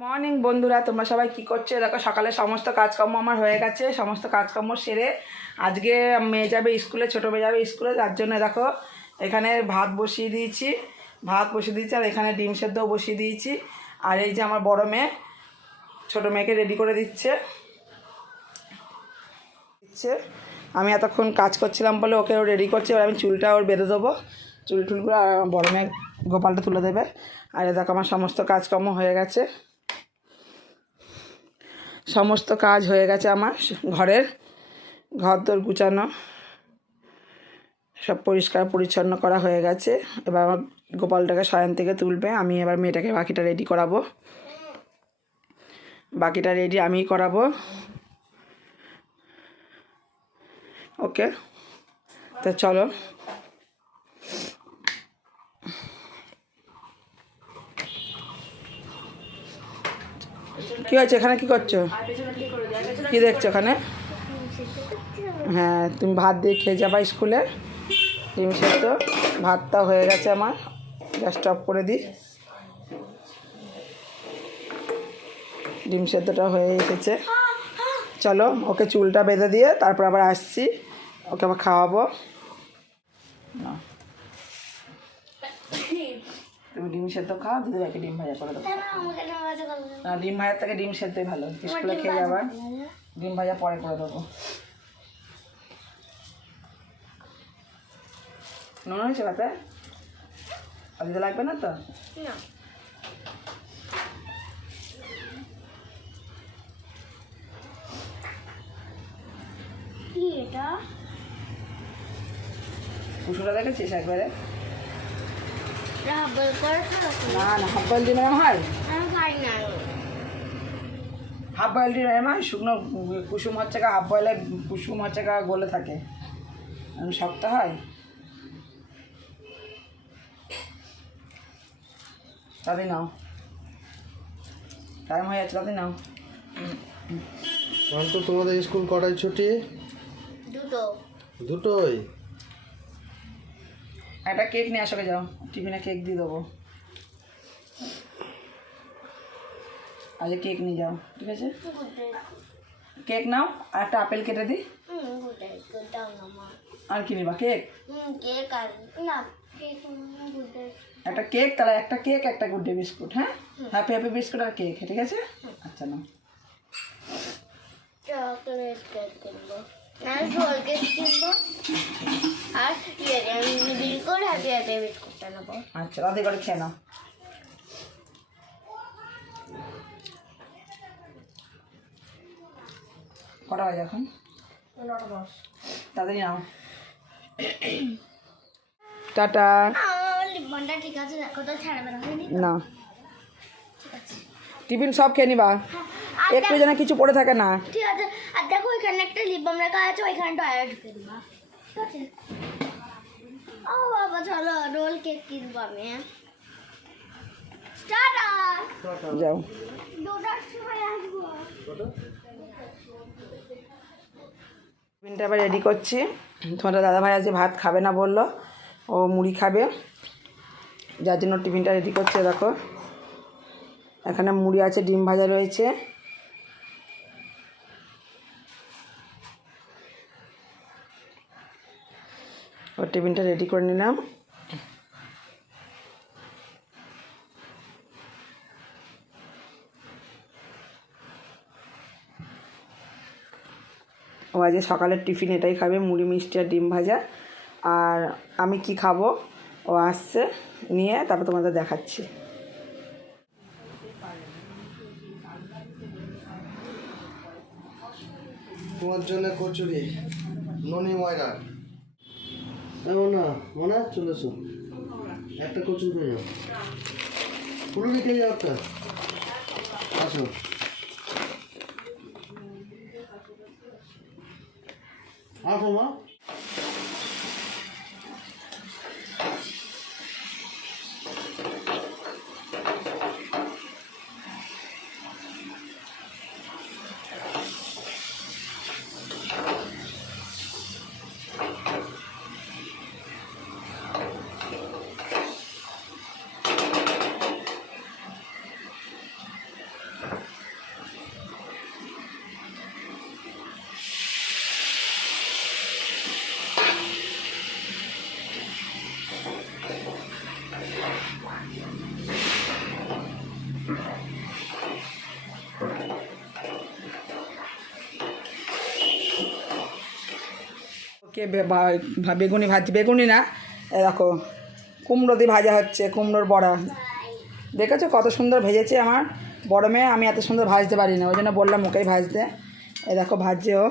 Morning বন্ধুরা, তোমরা সবাই কি করছো? দেখো সকালে সমস্ত কাজকর্ম আমার হয়ে গেছে। সমস্ত কাজকর্ম সেরে আজকে মেয়ে যাবে স্কুলে, ছোটো মেয়ে যাবে স্কুলে, তার জন্য দেখো এখানে ভাত বসিয়ে দিয়েছি আর এখানে ডিম সেদ্ধও বসিয়ে দিয়েছি। আর এই যে আমার বড় মেয়ে ছোটো মেয়েকে রেডি করে দিচ্ছে। আমি এতক্ষণ কাজ করছিলাম বলে ওকেও রেডি করছি। এবার আমি চুলটা ওর বেঁধে দেবো, টুলগুলো, আর আমার বড় মেয়ে গোপালটা তুলে দেবে। আর দেখো আমার সমস্ত কাজকর্ম হয়ে গেছে, সমস্ত কাজ হয়ে গেছে আমার। ঘর দোর গুছানো, সব পরিষ্কার পরিচ্ছন্ন করা হয়ে গেছে। এবার আমার গোপালটাকে শয়ন থেকে তুলবে, আমি এবার মেয়েটাকে বাকিটা রেডি করাবো। বাকিটা রেডি আমিই করাবো। ওকে, তো চলো। কী হয়েছে এখানে? কী করছো? কী দেখছো ওখানে? হ্যাঁ, তুমি ভাত দিয়ে খেয়ে যাবা স্কুলে। ডিম সেদ্ধ ভাতটা হয়ে গেছে আমার, গ্যাসটা অফ করে দিই। ডিম সেদ্ধটা হয়ে এসেছে। চলো ওকে চুলটা বেঁধে দিয়ে তারপর আবার আসছি, ওকে আবার খাওয়াবো। না, তুমি ডিম সেদ্ধ খাও, দিদিভাইকে ডিম ভাজা করে দেবো। না, ডিম ভাজার থেকে ডিম সেদ্ধই ভালো। স্কুলে খেয়ে যাবার, ডিম ভাজা পরে করে দেবো। নুন হয়েছে ভাতে? আর দিতে লাগবে না তো? কুসুটা দেখেছিস একবারে? না না, হাফ বয়েল ডিম এরম হয়? হাফ বয়েল ডিম এরম হয়? শুকনো কুসুম হচ্ছে গা, হাফ বয়েলে কুসুম হচ্ছে গা গলে থাকে, শক্ত হয়। তাদের নাও, টাইম হয়ে যাচ্ছে, তাদের নাও। তো তোমাদের স্কুল কটায় ছুটি? দুটোই। একটা কেক নিয়ে আসো, যাও টিফিনে কেক দিয়ে দেবো। আজ কেক নিয়ে যাও, ঠিক আছে? কেক নাও, আর একটা আপেল কেটে দিই। আর কি নিবা? কেক? একটা কেক, তাহলে একটা কেক, একটা গুড ডে বিস্কুট। হ্যাঁ, হ্যাপি হ্যাপি বিস্কুট আর কেক, ঠিক আছে? আচ্ছা নাও। চকলেট কেক কিনবো, ঝোল কেক কিনবো, আর বিস্কুট হ্যাপি হ্যাপি বিস্কুটটা নেবো। আচ্ছা, রাতে করে খেয়ে নাও। কটা বাজে এখন? 9:10। তাড়াতাড়ি নাও। টাটা। লিপনটা ঠিক আছে, দেখো তো ছাড়বে না, টিফিন সব খেয়ে নিবা, একটু যেন কিছু পড়ে থাকে না। ঠিক আছে। আর দেখো এখানে একটা লিপ বাম রাখা আছে, ওইখানে টয়লেট ঢুকে দিবা, ঠিক আছে? ও বাবা, চলো রোল কেক কিনবো আমি। টাটা, যাও। 2টার সময় আসবো। টিফিনটা আবার রেডি করছি। তোমাদের দাদাভাই আজকে ভাত খাবে না বললো, ও মুড়ি খাবে, যার জন্য টিফিনটা রেডি করছে। দেখো এখানে মুড়ি আছে, ডিম ভাজা রয়েছে। ও টিফিনটা রেডি করে নিলাম। ও আজকে সকালের টিফিন এটাই খাবে, মুড়ি মিষ্টি আর ডিম ভাজা। আর আমি কি খাবো ও আসছে নিয়ে, তারপর তোমাদের দেখাচ্ছি। তোমার জন্য কচুরি, ননি ময়রা। এমন না মনে চলেছ, একটা কচুরি খেয়ে যাও, ফুলুরি খেয়ে যাও একটা। আসো, আসো মা। কে বেগুনি ভাজছে, বেগুনি না, এ দেখো কুমড়ো দিয়ে ভাজা হচ্ছে, কুমড়োর বড়া। দেখেছো কত সুন্দর ভেজেছে আমার বড় মেয়ে, আমি এত সুন্দর ভাজতে পারি না, ওই জন্য বললাম ওকেই ভাজতে। এ দেখো ভাজছে ও,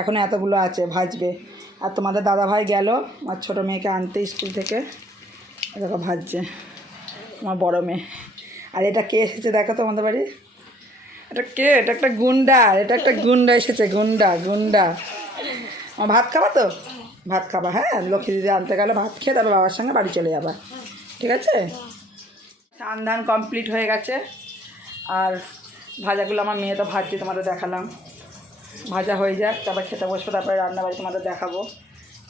এখনও এতগুলো আছে ভাজবে। আর তোমাদের দাদাভাই গেল আমার ছোটো মেয়েকে আনতে স্কুল থেকে, এ দেখো ভাজছে আমার বড় মেয়ে। আর এটা কে এসেছে দেখো তো আমাদের বাড়ি, এটা কে? এটা একটা গুন্ডা, এটা একটা গুন্ডা এসেছে, গুন্ডা গুন্ডা। আমার ভাত খাবা তো? ভাত খাবা, হ্যাঁ, লক্ষ্মী দিদি আনতে গেলে ভাত খেয়ে তারপর বাবার সঙ্গে বাড়ি চলে যাবা, ঠিক আছে? স্নান ধান কমপ্লিট হয়ে গেছে, আর ভাজাগুলো আমার মেয়ে তো ভাজছে, তোমাদের দেখালাম। ভাজা হয়ে যাক, তারপর খেতে বসবো, তারপরে রান্নাবাড়ি তোমাদের দেখাবো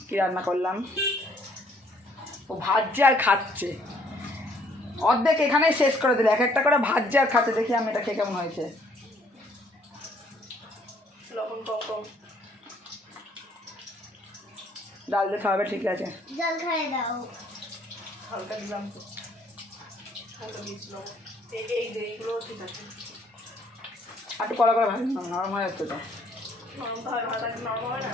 কী রান্না করলাম। ও ভাজছে আর খাচ্ছে, অর্ধেক এখানেই শেষ করে দিলে, এক একটা করে ভাজছে আর খাচ্ছে। দেখি আমি এটা খেয়ে কেমন হয়েছে। লবণ কম কম, ডাল দিয়ে খাওয়াবে, ঠিক আছে? জল খাই দাও। হালকা দিলাম তো, হালকা দিয়েছিলাম, এইগুলো ঠিক আছে। আর একটু কড়া করে ভাজ, নরম হয়ে যাচ্ছে তো, নরম তো হয়, ভাজা নরম হয় না।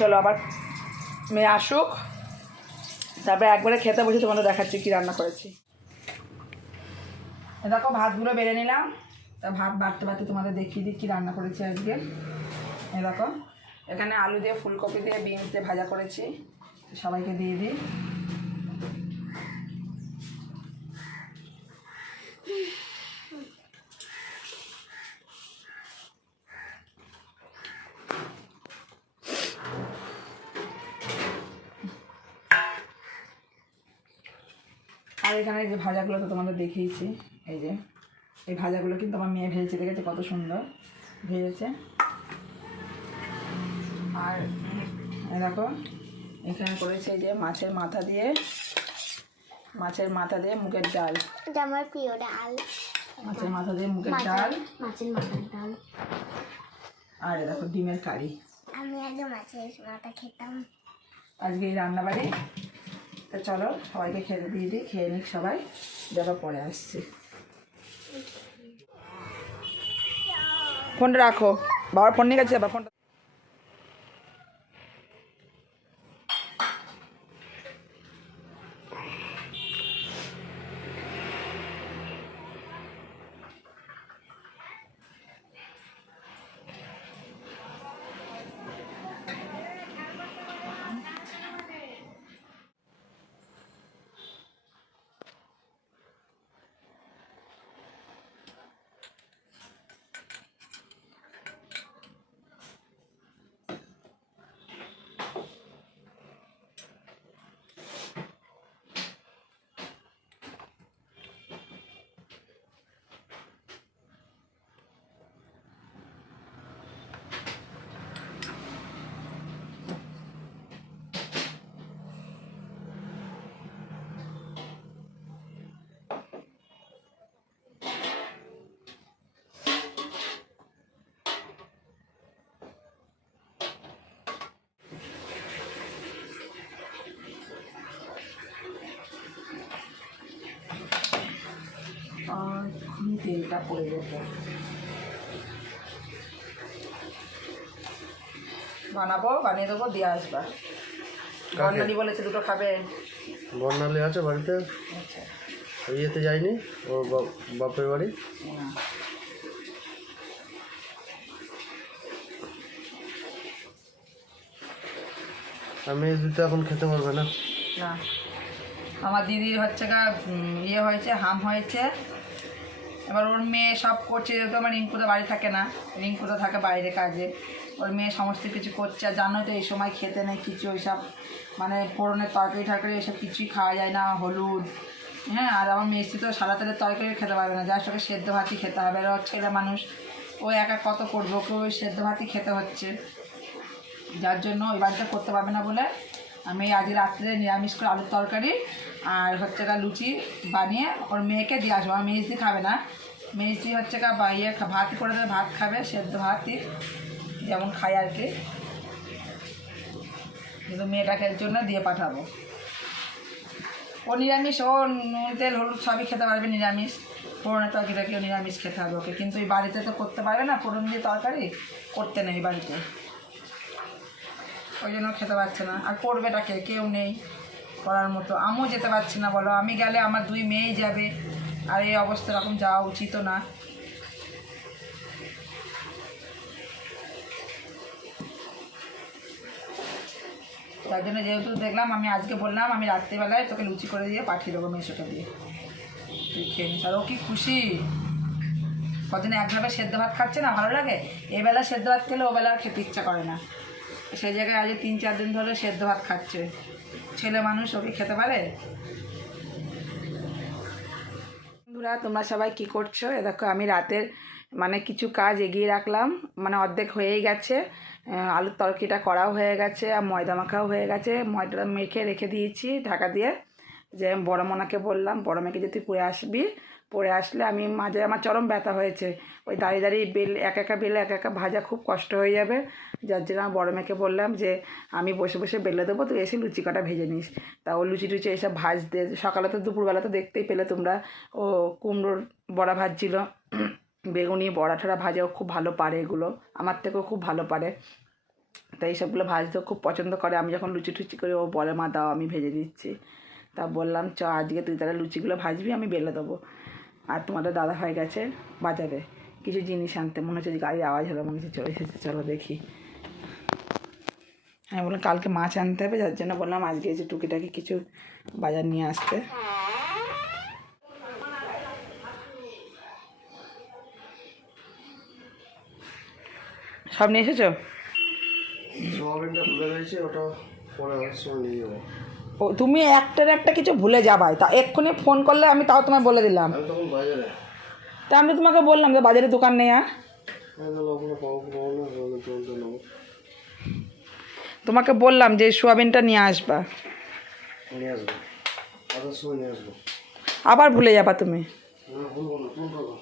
চলো আবার মেয়ে আসুক, তারপরে একবারে খেতে বসে তোমাদের দেখাচ্ছি কী রান্না করেছি। দেখো ভাতগুলো বেড়ে নিলাম, তা ভাত বাড়তে বাড়তে তোমাদের দেখিয়ে দিই কী রান্না করেছি আজকে। এ দেখো এখানে আলু দিয়ে, ফুলকপি দিয়ে, বিনস দিয়ে ভাজা করেছি, সবাইকে দিয়ে দিই। আর এখানে যে ভাজাগুলো তো তোমাদের দেখিয়েছি, এই যে এই ভাজাগুলো কিন্তু আমার মেয়ে ভেজেছে, দেখেছে কত সুন্দর ভেজেছে। আর দেখো এখানে করেছে এই যে মাছের মাথা দিয়ে মুগের ডাল, এটা আমার প্রিয় ডাল। মাছের মাথা দিয়ে মুগের ডাল, মাছের মাথার ডাল। আর দেখো ডিমের কারি। আমি আগে মাছের মাথা খেতাম। আজকে এই রান্নাবাড়ি। তো চলো সবাইকে খেতে দিয়ে দিই, খেয়ে নিক সবাই, যাবার পরে আসছি। ফোনটা রাখো, বাবার ফোন নিয়ে গেছে, আবার ফোনটা। আর তেলটা পড়ে যেত, বানাবো, বানিয়ে দেবো, দিয়ে আসবা। বর্ণালী বলেছে দুটো খাবে। বর্ণালী আছে বাড়িতে, আচ্ছা, ইয়েতে যায়নি ও বাপের বাড়ি। না আমি এই দুটো এখন খেতে পারবে না। না, আমার দিদির হচ্ছে গা ইয়ে হয়েছে, হাম হয়েছে, এবার ওর মেয়ে সব করছে, যেহেতু আমার রিঙ্কু তো বাড়ি থাকে না, রিঙ্কু তো থাকে বাইরে কাজে, ওর মেয়ে সমস্ত কিছু করছে। আর জানোই তো এই সময় খেতে নেই কিছু, ওইসব মানে ফোড়নের তরকারি টরকারি এসব কিছুই খাওয়া যায় না, হলুদ, হ্যাঁ। আর আমার মেসি তো সাদা তেলের তরকারি খেতে পারবে না, যার সঙ্গে সেদ্ধ ভাতই খেতে হবে। আর ওর ছেলে মানুষ, ও একা কত করবো, ওকে ওই সেদ্ধ ভাতই খেতে হচ্ছে, যার জন্য ওই বাড়িটা করতে পারবে না বলে আমি আজ রাত্রে নিরামিষ করে আলুর তরকারি আর হচ্ছে গা লুচি বানিয়ে ওর মেয়েকে দিয়ে আসবো। আমার মেজদি খাবে না, মেজদি হচ্ছে গা ইয়ে ভাত করে দেবে, ভাত খাবে, সেদ্ধ ভাতই যেমন খাই আর কি। শুধু মেয়েটাকে জন্য দিয়ে পাঠাবো। ও নিরামিষ, ও নুন তেল হলুদ সবই খেতে পারবে নিরামিষ। ফোড়নের তরকারিটাকেও নিরামিষ খেতে হবে ওকে, কিন্তু এই বাড়িতে তো করতে পারবে না, ফোড়ন দিয়ে তরকারি করতে নেই বাড়িতে, ওই জন্য খেতে পারছে না। আর করবেটাকে, কেউ নেই করার মতো। আমিও যেতে পারছি না বলো, আমি গেলে আমার 2 মেয়েই যাবে, আর এই অবস্থা এরকম যাওয়া উচিতও না। তার জন্য যেহেতু দেখলাম, আমি আজকে বললাম আমি রাত্রিবেলায় তোকে লুচি করে দিয়ে পাঠিয়ে দেবো মেশোটা দিয়ে, তুই খেয়ে নিস। আর ও কি খুশি, কদিন একভাবে সেদ্ধ ভাত খাচ্ছে না, ভালো লাগে। এবেলা সেদ্ধ ভাত খেলে ওবেলা আর খেতে ইচ্ছা করে না, সেই জায়গায় আজ 3-4 দিন ধরে সেদ্ধ ভাত খাচ্ছে। ছেলে মানুষ, ওকে খেতে পারে? বন্ধুরা তোমরা সবাই কি করছো? এ দেখো আমি রাতের মানে কিছু কাজ এগিয়ে রাখলাম, মানে অর্ধেক হয়েই গেছে। আলুর তরকারিটা করাও হয়ে গেছে, আর ময়দা মাখাও হয়ে গেছে। ময়দাটা মেখে রেখে দিয়েছি ঢাকা দিয়ে, যে বড় মোনাকে বললাম বড় মেয়েকে যদি পড়ে আসবি, পড়ে আসলে আমি মাঝে আমার চরম ব্যথা হয়েছে, ওই দাঁড়িয়ে দাঁড়িয়ে একা বেলে একা ভাজা খুব কষ্ট হয়ে যাবে। যার জন্য আমার বড় মেয়েকে বললাম যে আমি বসে বসে বেলে দেবো, তুই এসে লুচি কটা ভেজে নিস। তা ও লুচি টুচি এসব ভাজতে, সকালে তো দুপুরবেলা তো দেখতেই পেলে তোমরা, ও কুমড়োর বড়া ভাজছিল, বেগুনি বড়া ঠড়া ভাজাও খুব ভালো পারে, এগুলো আমার থেকেও খুব ভালো পারে। তাই এইসবগুলো ভাজতেও খুব পছন্দ করে। আমি যখন লুচি টুচি করি ও বলে মা দাও আমি ভেজে দিচ্ছি। তা বললাম চ আজকে তুই তাহলে লুচিগুলো ভাজবি, আমি বেলে দেবো। আর তোমাদের দাদা হয়ে গেছে বাজারে কিছু জিনিস আনতে, মনে হচ্ছে গাড়ির আওয়াজ হলো, মনে হচ্ছে চলে এসেছে, চলো দেখি। আমি বললাম কালকে মাছ আনতে হবে, যার জন্য বললাম আজকে যে টুকিটাকি কিছু বাজার নিয়ে আসতে। সব নিয়ে এসেছো? সোয়াবিনটা ভুলে গেছি, ওটা পরে আমার সময় নিয়ে যাবো। ও তুমি একটা কিছু ভুলে যাবাই, তা এক্ষুনি ফোন করলে আমি তাও তোমায় বলে দিলাম। আমি তখন বাজারে, তা আমি তোমাকে বললাম যে বাজারে দোকান নেই। আর তোমাকে বললাম যে সোয়াবিনটা নিয়ে আসবা, নিয়ে আসবো, আসার সময় নিয়ে আসবো। আবার ভুলে যাবা তুমি। ফোন করবো,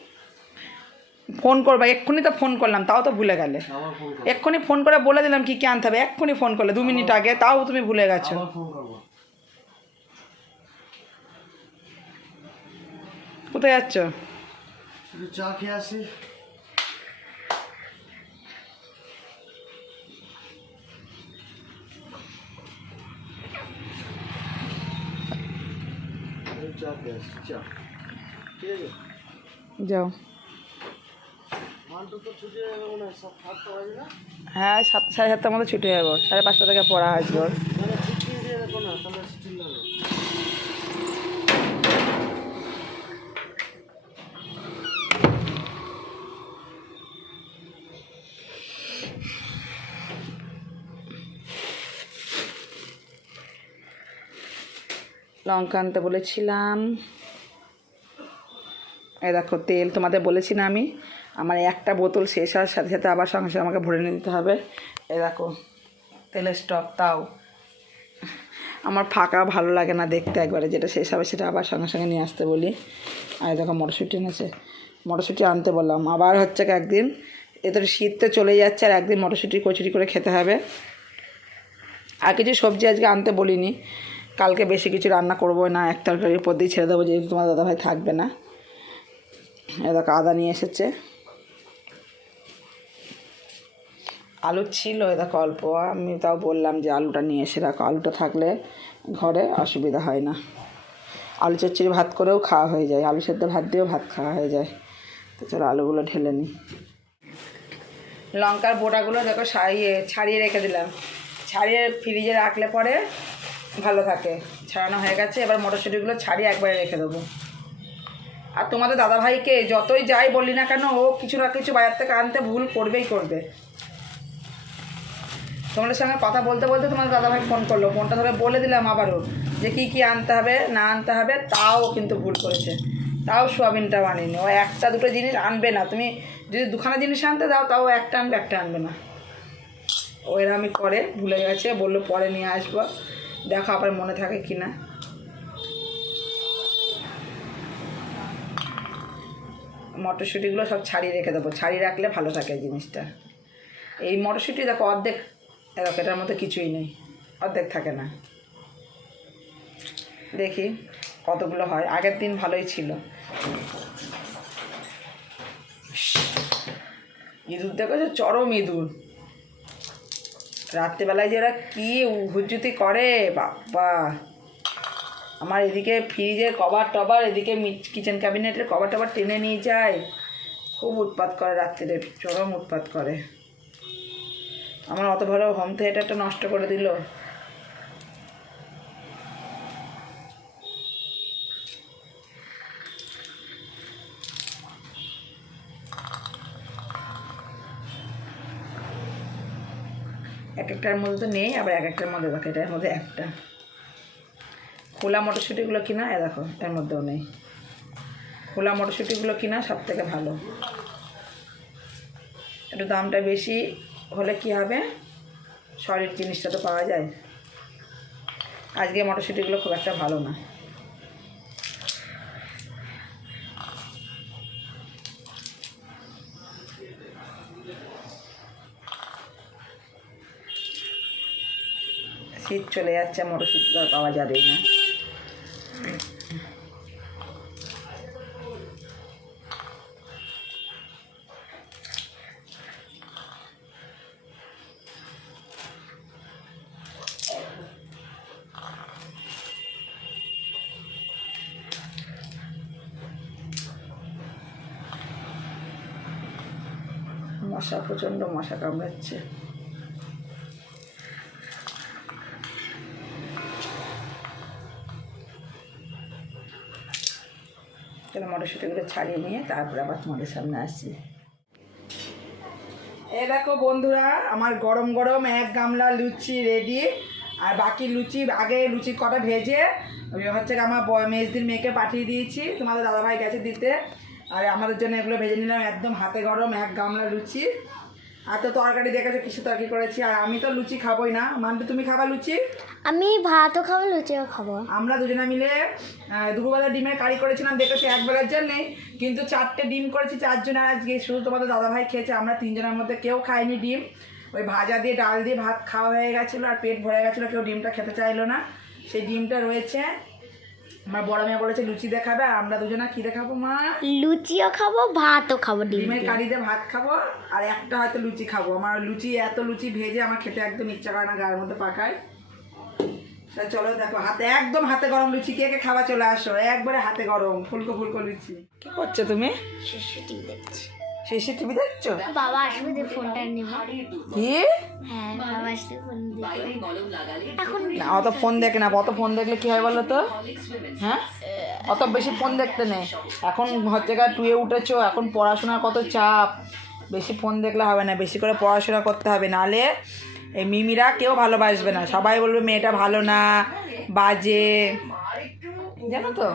ফোন করবা, এক্ষুনি তো ফোন করলাম তাও তো ভুলে গেলে। আবার ফোন করবো, এক্ষুনি ফোন করে বলে দিলাম কি আনতে হবে, এক্ষুনি ফোন করলে 2 মিনিট আগে, তাও তুমি ভুলে গেছো। আবার ফোন করবো। কোথায় যাচ্ছ? একটু চা খেয়ে আসি। চা খেয়ে আসি, চা, ঠিক আছে? যাও। মানটা তো ছুটি হয়ে যাবে, 7টা বাজে না? হ্যাঁ 7-7:30টার মধ্যে ছুটি হয়ে যাবো, 5:30 থেকে পড়া আসবে ওর। মানে ছুটি দিয়ে দেখো না, তাহলে ছুটি লাগে। লঙ্কা আনতে বলেছিলাম, এই দেখো তেল তোমাদের বলেছি না আমি, আমার একটা বোতল শেষ হওয়ার সাথে সাথে আবার সঙ্গে সঙ্গে আমাকে ভরে নিয়ে দিতে হবে। এই দেখো তেলের স্টক, তাও আমার ফাঁকা ভালো লাগে না দেখতে, একবারে যেটা শেষ হবে সেটা আবার সঙ্গে সঙ্গে নিয়ে আসতে বলি। আর দেখো মটরশুঁটি এনেছে, মটরশুঁটি আনতে বললাম, আবার হচ্ছে একদিন এদের শীত তো চলে যাচ্ছে, আর একদিন মটরশুঁটি কচুরি করে খেতে হবে। আর কিছু সবজি আজকে আনতে বলিনি, কালকে বেশি কিছু রান্না করবো না, এক তরকারির উপর দিয়ে ছেড়ে দেবো, যেহেতু তোমার দাদাভাই থাকবে না। এ দেখো আদা নিয়ে এসেছে, আলু ছিল এ দেখো অল্প, আমি তাও বললাম যে আলুটা নিয়ে এসে রাখো, আলুটা থাকলে ঘরে অসুবিধা হয় না। আলু চচ্চড়ি ভাত করেও খাওয়া হয়ে যায়, আলু সেদ্ধ ভাত দিয়েও ভাত খাওয়া হয়ে যায়। তো চলো আলুগুলো ঢেলে নিই। লঙ্কার বোটাগুলো দেখো ছাড়িয়ে রেখে দিলাম, ছাড়িয়ে ফ্রিজে রাখলে পরে ভালো থাকে। ছাড়ানো হয়ে গেছে, এবার মটরশুঁটিগুলো ছাড়িয়ে একবারে রেখে দেবো। আর তোমাদের দাদাভাইকে যতই যাই বলি না কেন, ও কিছু না কিছু বাজার থেকে আনতে ভুল করবেই করবে। তোমাদের সঙ্গে কথা বলতে বলতে তোমাদের দাদাভাই ফোন করলো, ফোনটা ধরে বলে দিলাম আবারও যে কী আনতে হবে না আনতে হবে, তাও কিন্তু ভুল করেছে, তাও সোয়াবিনটাও আনিনি। ও 1-2 জিনিস আনবে না, তুমি যদি 2খানা জিনিস আনতে দাও তাও একটা আনবে, একটা আনবে না। ও এরকমই করে, ভুলে গেছে, বললো পরে নিয়ে আসবো, দেখো আবার মনে থাকে কি না। মটরশুঁটিগুলো সব ছাড়িয়ে রেখে দেবো, ছাড়িয়ে রাখলে ভালো থাকে জিনিসটা। এই মটরশুঁটি দেখো অর্ধেক, দেখো এটার মধ্যে কিছুই নেই, অর্ধেক থাকে না। দেখি কতগুলো হয়। আগের দিন ভালোই ছিল। ইঁদুর দেখেছো, চরম ইঁদুর। রাত্রেবেলায় যে ওরা কী হুজ্জুতি করে বাবা! আমার এদিকে ফ্রিজের কভার টভার, এদিকে কিচেন ক্যাবিনেটের কভার টভার টেনে নিয়ে যায়। খুব উৎপাত করে রাত্রিরে, চরম উৎপাত করে। আমার অত ভালো হোম থিয়েটারটা নষ্ট করে দিল। এক একটার মধ্যে তো নেই, আবার এক একটার মধ্যে দেখো, এটার মধ্যে একটা। খোলা মটরশুঁটিগুলো কিনা, দেখো এর মধ্যেও নেই। খোলা মটরশুঁটিগুলো কিনা সব থেকে ভালো। একটু দামটা বেশি হলে কি হবে, সলিড জিনিসটা তো পাওয়া যায়। আজকে মটরশুঁটিগুলো খুব একটা ভালো না। শীত চলে যাচ্ছে, মটরশুঁটি তো পাওয়া যাবেই না। মশা, প্রচণ্ড মশা কামড়াচ্ছে। তাহলে মটরশুঁটিগুলো ছাড়িয়ে নিয়ে তারপরে আবার তোমাদের সামনে আসছি। এ দেখো বন্ধুরা, আমার গরম গরম 1 গামলা লুচি রেডি। আর বাকি লুচি, আগে লুচি কটা ভেজে হচ্ছে আমার মেজদির মেয়েকে পাঠিয়ে দিয়েছি, তোমাদের দাদাভাই গেছে দিতে। আর আমাদের জন্য এগুলো ভেজে নিলাম, একদম হাতে গরম 1 গামলা লুচি। আর তো তরকারি দেখেছো কিছু তরকারি করেছি। আর আমি তো লুচি খাবোই না। মানতে তুমি খাবা লুচি? আমি ভাতও খাবো, লুচিও খাবো। আমরা দুজনে মিলে দুপুরবেলা ডিমের কারি করেছিলাম, দেখেছি একবেলার জন্যেই, কিন্তু 4টে ডিম করেছি 4 জনের। আজকে শুধু তোমাদের দাদাভাই খেয়েছে, আমরা 3 জনের মধ্যে কেউ খাইনি ডিম। ওই ভাজা দিয়ে ডাল দিয়ে ভাত খাওয়া হয়ে গেছিলো, আর পেট ভরে গেছিলো, কেউ ডিমটা খেতে চাইলো না। সেই ডিমটা রয়েছে। আমার বড় মেয়ে বলেছে লুচি দেখাবে, আর আমরা দুজনে কী দেখাবো মা? লুচিও খাবো, ভাতও খাবো। ডিমের কারি দিয়ে ভাত খাবো, আর একটা হয়তো লুচি খাবো। আমার লুচি, এত লুচি ভেজে আমার খেতে একদম ইচ্ছা করে না, গায়ের মধ্যে পাকায়। চলো দেখো, হাতে একদম হাতে গরম লুচি, কে কে খাওয়া চলে আসো, একবারে হাতে গরম ফুলকো ফুলকো লুচি। কি করছো তুমি? টিভি দেখছি। শেষে টিভি দেখছো? বাবা আসবে দিয়ে ফোনটা নেব। কি? হ্যাঁ, বাবা আসলে ফোন দিবে এখন। না, অত ফোন দেখে না। অত ফোন দেখলে কি হয় বলো তো? হ্যাঁ, অত বেশি ফোন দেখতে নেই। এখন হচ্ছে 2-এ উঠেছো, এখন পড়াশোনার কত চাপ। বেশি ফোন দেখলে হবে না, বেশি করে পড়াশোনা করতে হবে, নাহলে এই মিমিরা কেউ ভালোবাসবে না। সবাই বলবে মেয়েটা ভালো না, বাজে, জানো তো।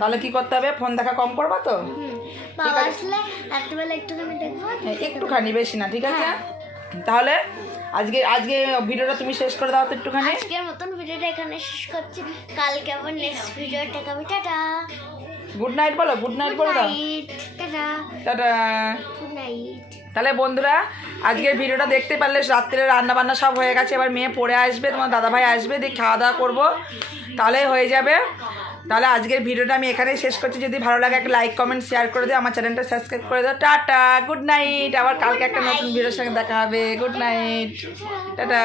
তাহলে কি করতে হবে? ফোন দেখা কম করবা তো? বাবা আসলে রাত্রিবেলা একটুখানি দেখবো, একটুখানি, বেশি না, ঠিক আছে? তাহলে আজকে ভিডিওটা তুমি শেষ করে দাও তো একটুখানি। আজকের মতন ভিডিওটা এখানে শেষ করছি। কালকে আবার নেক্সট ভিডিও দেখাবো। টাটা, গুড নাইট বলো, গুড নাইট বলে দাও। Tata, tata. Good night. তাহলে বন্ধুরা, আজকের ভিডিওটা দেখতে পারলে, রাত্রে রান্না বান্না সব হয়ে গেছে। এবার মেয়ে পড়ে আসবে, তোমার দাদাভাই আসবে, দিয়ে খাওয়া দাওয়া করবো, তাহলে হয়ে যাবে। তাহলে আজকের ভিডিওটা আমি এখানেই শেষ করছি। যদি ভালো লাগে একটা লাইক কমেন্ট শেয়ার করে দিও, আমার চ্যানেলটা সাবস্ক্রাইব করে দাও। Tata, good night. আবার কালকে একটা নতুন ভিডিওর সঙ্গে দেখা হবে। Good night, tata.